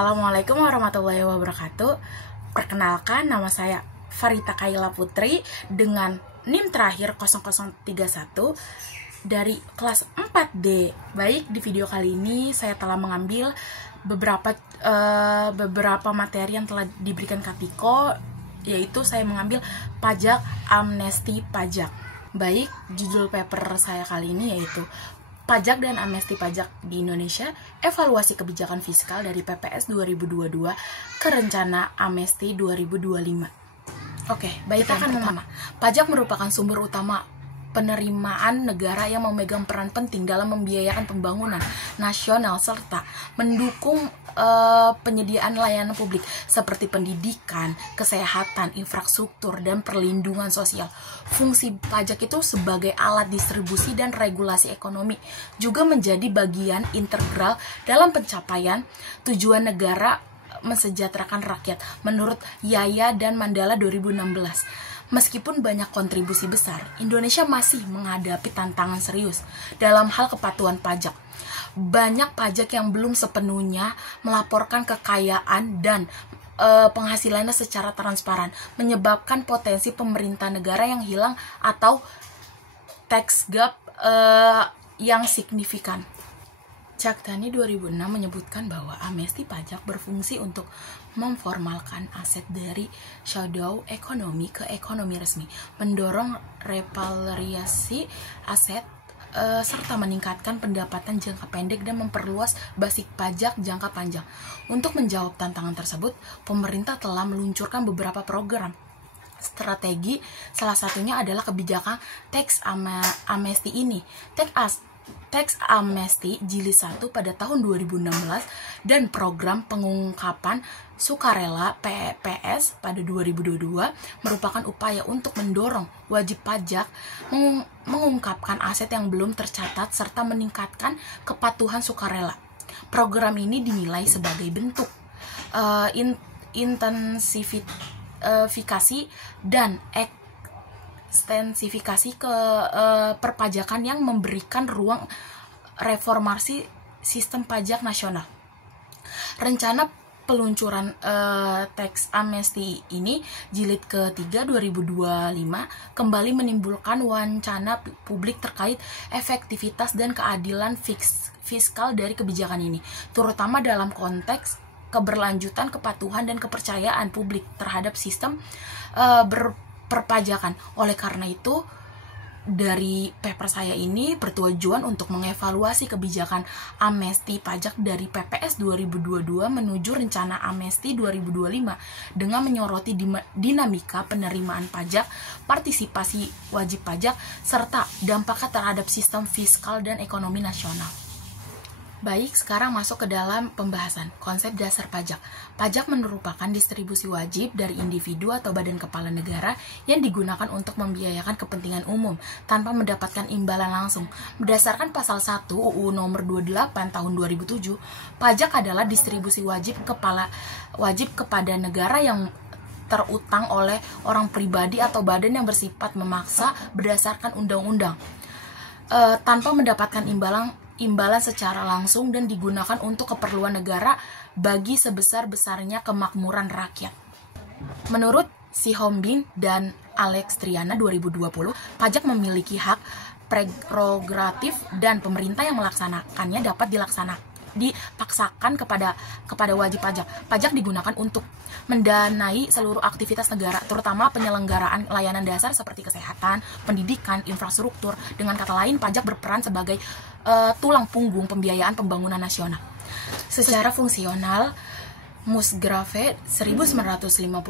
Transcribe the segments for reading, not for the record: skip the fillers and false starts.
Assalamualaikum warahmatullahi wabarakatuh. Perkenalkan, nama saya Farita Kaila Putri dengan NIM terakhir 0031 dari kelas 4D. Baik, di video kali ini saya telah mengambil beberapa materi yang telah diberikan Katiko, yaitu saya mengambil pajak, amnesti pajak. Baik, judul paper saya kali ini yaitu Pajak dan Amnesti Pajak di Indonesia, Evaluasi Kebijakan Fiskal dari PPS 2022 ke Rencana Amnesti 2025. Oke, baik, kita akan pertama. Pajak merupakan sumber utama penerimaan negara yang memegang peran penting dalam membiayakan pembangunan nasional serta mendukung penyediaan layanan publik seperti pendidikan, kesehatan, infrastruktur, dan perlindungan sosial. Fungsi pajak itu sebagai alat distribusi dan regulasi ekonomi juga menjadi bagian integral dalam pencapaian tujuan negara mensejahterakan rakyat menurut Yaya dan Mandala 2016. Meskipun banyak kontribusi besar, Indonesia masih menghadapi tantangan serius dalam hal kepatuhan pajak. Banyak pajak yang belum sepenuhnya melaporkan kekayaan dan penghasilannya secara transparan, menyebabkan potensi pemerintah negara yang hilang atau tax gap yang signifikan. Caktani 2006 menyebutkan bahwa amnesti pajak berfungsi untuk memformalkan aset dari shadow ekonomi ke ekonomi resmi, mendorong repatriasi aset, serta meningkatkan pendapatan jangka pendek dan memperluas basis pajak jangka panjang. Untuk menjawab tantangan tersebut, pemerintah telah meluncurkan beberapa program strategi, salah satunya adalah kebijakan tax amnesty ini. Tax Amnesty Jilid 1 pada tahun 2016 dan program pengungkapan sukarela PPS pada 2022 merupakan upaya untuk mendorong wajib pajak mengungkapkan aset yang belum tercatat serta meningkatkan kepatuhan sukarela. Program ini dinilai sebagai bentuk intensifikasi dan ekstensifikasi ke perpajakan yang memberikan ruang reformasi sistem pajak nasional. Rencana peluncuran tax amnesty ini jilid ke-3 2025 kembali menimbulkan wacana publik terkait efektivitas dan keadilan fiskal dari kebijakan ini, terutama dalam konteks keberlanjutan kepatuhan dan kepercayaan publik terhadap sistem perpajakan. Oleh karena itu, dari paper saya ini bertujuan untuk mengevaluasi kebijakan amnesti pajak dari PPS 2022 menuju rencana amnesti 2025 dengan menyoroti dinamika penerimaan pajak, partisipasi wajib pajak, serta dampaknya terhadap sistem fiskal dan ekonomi nasional. Baik, sekarang masuk ke dalam pembahasan konsep dasar pajak. Pajak merupakan distribusi wajib dari individu atau badan kepala negara yang digunakan untuk membiayakan kepentingan umum tanpa mendapatkan imbalan langsung. Berdasarkan pasal 1 UU nomor 28 tahun 2007, pajak adalah distribusi wajib kepada negara yang terutang oleh orang pribadi atau badan yang bersifat memaksa berdasarkan undang-undang tanpa mendapatkan imbalan secara langsung dan digunakan untuk keperluan negara bagi sebesar-besarnya kemakmuran rakyat. Menurut Sihombing dan Alex Triana 2020, pajak memiliki hak prerogatif dan pemerintah yang melaksanakannya dapat dipaksakan kepada wajib pajak. Pajak digunakan untuk mendanai seluruh aktivitas negara, terutama penyelenggaraan layanan dasar seperti kesehatan, pendidikan, infrastruktur. Dengan kata lain, pajak berperan sebagai tulang punggung pembiayaan pembangunan nasional. Secara fungsional, Musgrave 1959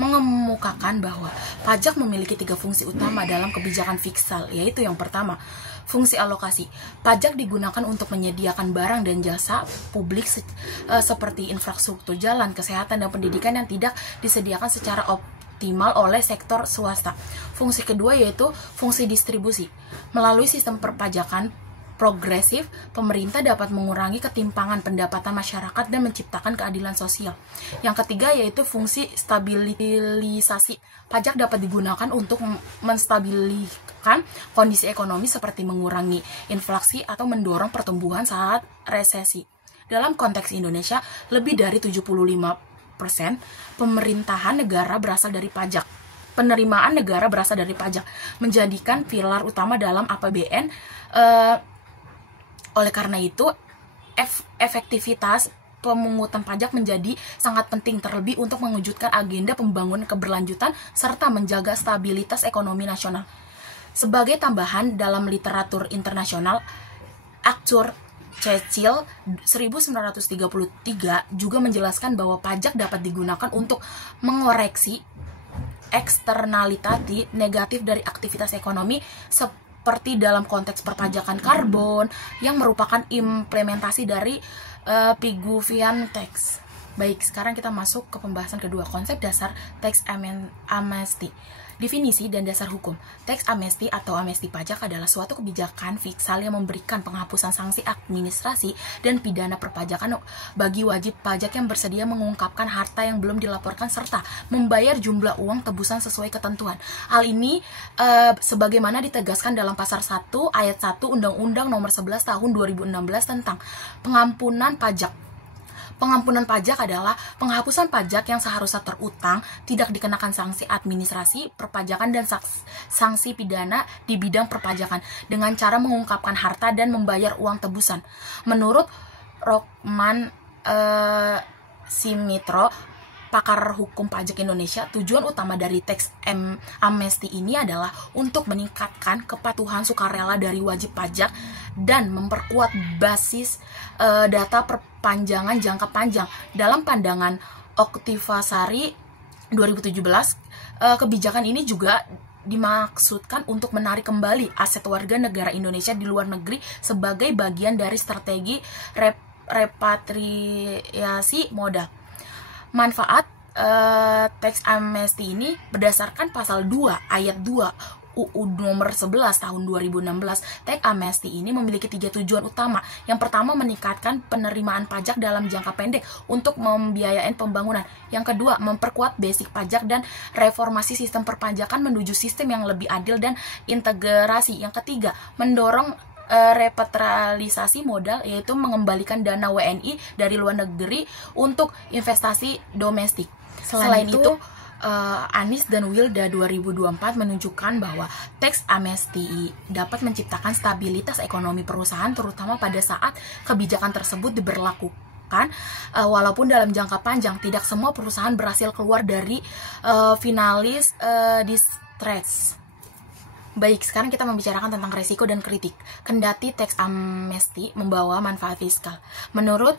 mengemukakan bahwa pajak memiliki 3 fungsi utama dalam kebijakan fiskal, yaitu yang pertama, fungsi alokasi. Pajak digunakan untuk menyediakan barang dan jasa publik seperti infrastruktur jalan, kesehatan, dan pendidikan yang tidak disediakan secara optimal oleh sektor swasta. Fungsi kedua yaitu fungsi distribusi. Melalui sistem perpajakan progresif, pemerintah dapat mengurangi ketimpangan pendapatan masyarakat dan menciptakan keadilan sosial. Yang ketiga yaitu fungsi stabilisasi. Pajak dapat digunakan untuk menstabilkan kondisi ekonomi seperti mengurangi inflasi atau mendorong pertumbuhan saat resesi. Dalam konteks Indonesia, lebih dari 75% pemerintahan negara berasal dari pajak. Penerimaan negara berasal dari pajak, menjadikan pilar utama dalam APBN. Oleh karena itu, efektivitas pemungutan pajak menjadi sangat penting, terlebih untuk mewujudkan agenda pembangunan keberlanjutan serta menjaga stabilitas ekonomi nasional. Sebagai tambahan, dalam literatur internasional, Arthur Cecil 1933 juga menjelaskan bahwa pajak dapat digunakan untuk mengoreksi eksternalitas negatif dari aktivitas ekonomi, seperti dalam konteks perpajakan karbon yang merupakan implementasi dari Pigouvian Tax. Baik, sekarang kita masuk ke pembahasan kedua, konsep dasar tax amnesty. Definisi dan dasar hukum. Tax amnesty atau amnesti pajak adalah suatu kebijakan fiskal yang memberikan penghapusan sanksi administrasi dan pidana perpajakan bagi wajib pajak yang bersedia mengungkapkan harta yang belum dilaporkan serta membayar jumlah uang tebusan sesuai ketentuan. Hal ini sebagaimana ditegaskan dalam pasal 1 ayat 1 Undang-Undang Nomor 11 Tahun 2016 tentang pengampunan pajak. Pengampunan pajak adalah penghapusan pajak yang seharusnya terutang, tidak dikenakan sanksi administrasi, perpajakan, dan sanksi pidana di bidang perpajakan dengan cara mengungkapkan harta dan membayar uang tebusan. Menurut Rokman Simitro, pakar hukum pajak Indonesia, tujuan utama dari tax amnesty ini adalah untuk meningkatkan kepatuhan sukarela dari wajib pajak dan memperkuat basis data perpanjangan jangka panjang. Dalam pandangan Oktivasari 2017, kebijakan ini juga dimaksudkan untuk menarik kembali aset warga negara Indonesia di luar negeri sebagai bagian dari strategi repatriasi modal. Manfaat tax amnesty ini berdasarkan pasal 2 ayat 2 UU nomor 11 tahun 2016. Tax amnesty ini memiliki 3 tujuan utama. Yang pertama, meningkatkan penerimaan pajak dalam jangka pendek untuk membiayai pembangunan. Yang kedua, memperkuat basic pajak dan reformasi sistem perpajakan menuju sistem yang lebih adil dan integrasi. Yang ketiga, mendorong repatrialisasi modal, yaitu mengembalikan dana WNI dari luar negeri untuk investasi domestik. Selain itu, Anies dan Wilda 2024 menunjukkan bahwa tax amnesty dapat menciptakan stabilitas ekonomi perusahaan, terutama pada saat kebijakan tersebut diberlakukan. Walaupun dalam jangka panjang tidak semua perusahaan berhasil keluar dari finalis distress. Baik, sekarang kita membicarakan tentang resiko dan kritik. Kendati tax amnesty membawa manfaat fiskal, menurut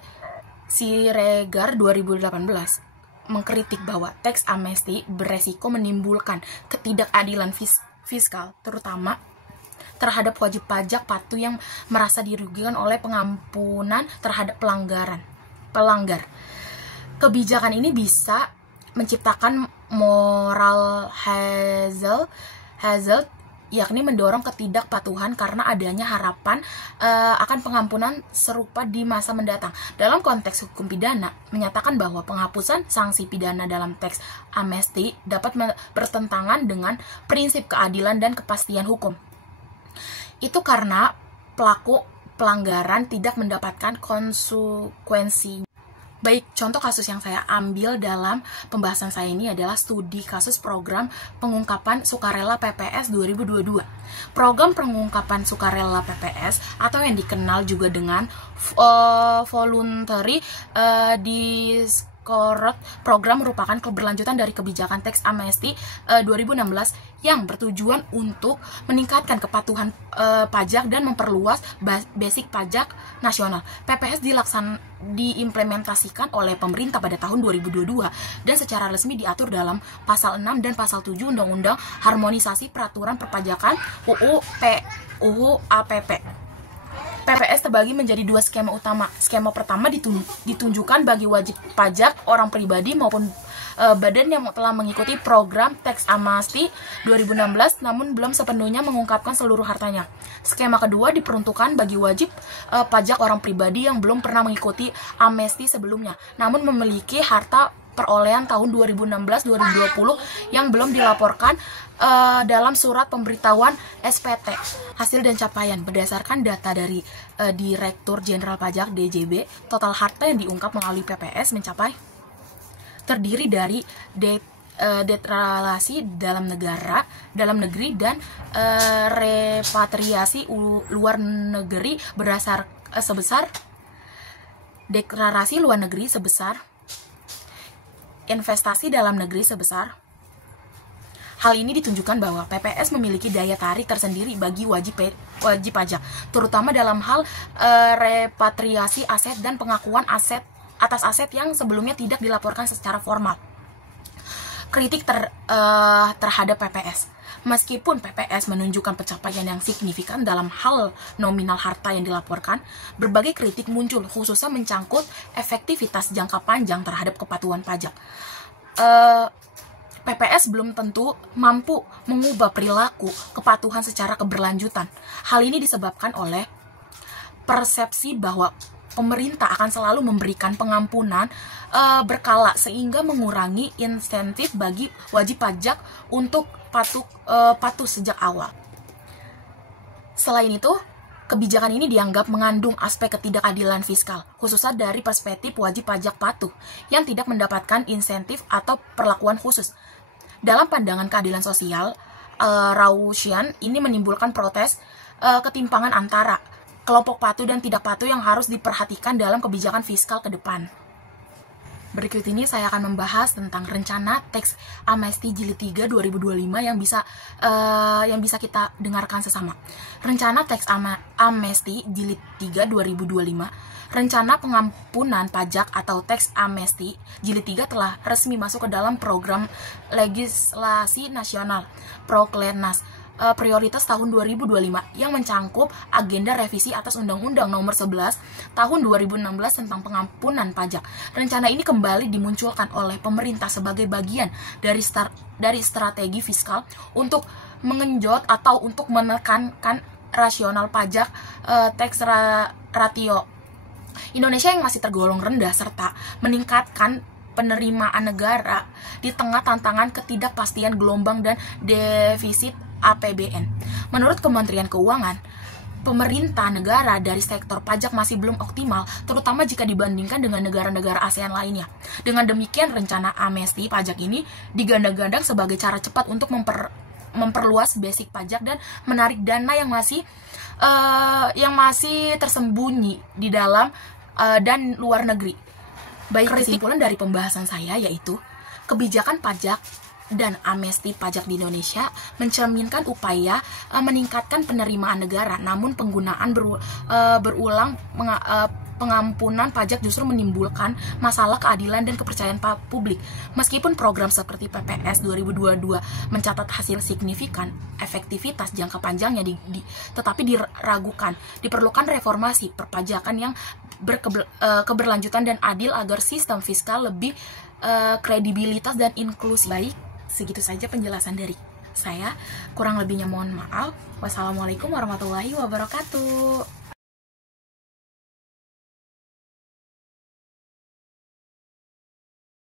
Siregar 2018 mengkritik bahwa tax amnesty beresiko menimbulkan ketidakadilan fiskal, terutama terhadap wajib pajak patuh yang merasa dirugikan oleh pengampunan terhadap pelanggar. Kebijakan ini bisa menciptakan moral hazard, yakni mendorong ketidakpatuhan karena adanya harapan akan pengampunan serupa di masa mendatang. Dalam konteks hukum pidana, menyatakan bahwa penghapusan sanksi pidana dalam tax amnesty dapat bertentangan dengan prinsip keadilan dan kepastian hukum. Itu karena pelaku pelanggaran tidak mendapatkan konsekuensi. Baik, contoh kasus yang saya ambil dalam pembahasan saya ini adalah studi kasus program pengungkapan sukarela PPS 2022. Program pengungkapan sukarela PPS atau yang dikenal juga dengan voluntary disclosure program merupakan keberlanjutan dari kebijakan tax amnesty 2016 yang bertujuan untuk meningkatkan kepatuhan pajak dan memperluas basic pajak nasional. PPS diimplementasikan oleh pemerintah pada tahun 2022 dan secara resmi diatur dalam pasal 6 dan pasal 7 Undang-Undang Harmonisasi Peraturan Perpajakan UU APP. PPS terbagi menjadi 2 skema utama. Skema pertama ditunjukkan bagi wajib pajak orang pribadi maupun badan yang telah mengikuti program tax amnesty 2016 namun belum sepenuhnya mengungkapkan seluruh hartanya. Skema kedua diperuntukkan bagi wajib pajak orang pribadi yang belum pernah mengikuti amnesti sebelumnya namun memiliki harta perolehan tahun 2016-2020 yang belum dilaporkan dalam surat pemberitahuan SPT. Hasil dan capaian berdasarkan data dari Direktur Jenderal Pajak DJB, total harta yang diungkap melalui PPS mencapai terdiri dari detralasi dalam negeri dan repatriasi luar negeri sebesar deklarasi luar negeri sebesar investasi dalam negeri sebesar. Hal ini ditunjukkan bahwa PPS memiliki daya tarik tersendiri bagi wajib pajak, terutama dalam hal repatriasi aset dan pengakuan atas aset yang sebelumnya tidak dilaporkan secara formal. Kritik terhadap PPS. Meskipun PPS menunjukkan pencapaian yang signifikan dalam hal nominal harta yang dilaporkan, berbagai kritik muncul khususnya mencangkut efektivitas jangka panjang terhadap kepatuhan pajak. PPS belum tentu mampu mengubah perilaku kepatuhan secara keberlanjutan. Hal ini disebabkan oleh persepsi bahwa pemerintah akan selalu memberikan pengampunan berkala sehingga mengurangi insentif bagi wajib pajak untuk patuh sejak awal. Selain itu, kebijakan ini dianggap mengandung aspek ketidakadilan fiskal, khususnya dari perspektif wajib pajak patuh yang tidak mendapatkan insentif atau perlakuan khusus. Dalam pandangan keadilan sosial, Raushian ini menimbulkan protes ketimpangan antara kelompok patuh dan tidak patuh yang harus diperhatikan dalam kebijakan fiskal ke depan. Berikut ini saya akan membahas tentang rencana teks amnesti jilid 3 2025 yang bisa kita dengarkan sesama. Rencana teks amnesti jilid 3 2025. Rencana pengampunan pajak atau teks amnesti jilid 3 telah resmi masuk ke dalam program legislasi nasional Proklenas prioritas tahun 2025 yang mencangkup agenda revisi atas Undang-Undang Nomor 11 Tahun 2016 tentang pengampunan pajak. Rencana ini kembali dimunculkan oleh pemerintah sebagai bagian dari strategi fiskal untuk mengenjot atau untuk menekankan rasional pajak tax ratio Indonesia yang masih tergolong rendah serta meningkatkan penerimaan negara di tengah tantangan ketidakpastian gelombang dan defisit APBN. Menurut Kementerian Keuangan, pemerintah negara dari sektor pajak masih belum optimal, terutama jika dibandingkan dengan negara-negara ASEAN lainnya. Dengan demikian, rencana amnesti pajak ini digadang-gadang sebagai cara cepat untuk memperluas basic pajak dan menarik dana yang masih tersembunyi di dalam dan luar negeri. Baik, kesimpulan dari pembahasan saya yaitu kebijakan pajak dan amnesti pajak di Indonesia mencerminkan upaya meningkatkan penerimaan negara, namun penggunaan berulang pengampunan pajak justru menimbulkan masalah keadilan dan kepercayaan publik. Meskipun program seperti PPS 2022 mencatat hasil signifikan, efektivitas jangka panjangnya tetapi diragukan. Diperlukan reformasi perpajakan yang keberlanjutan dan adil agar sistem fiskal lebih kredibilitas dan inklusif. Baik, segitu saja penjelasan dari saya. Kurang lebihnya mohon maaf. Wassalamualaikum warahmatullahi wabarakatuh.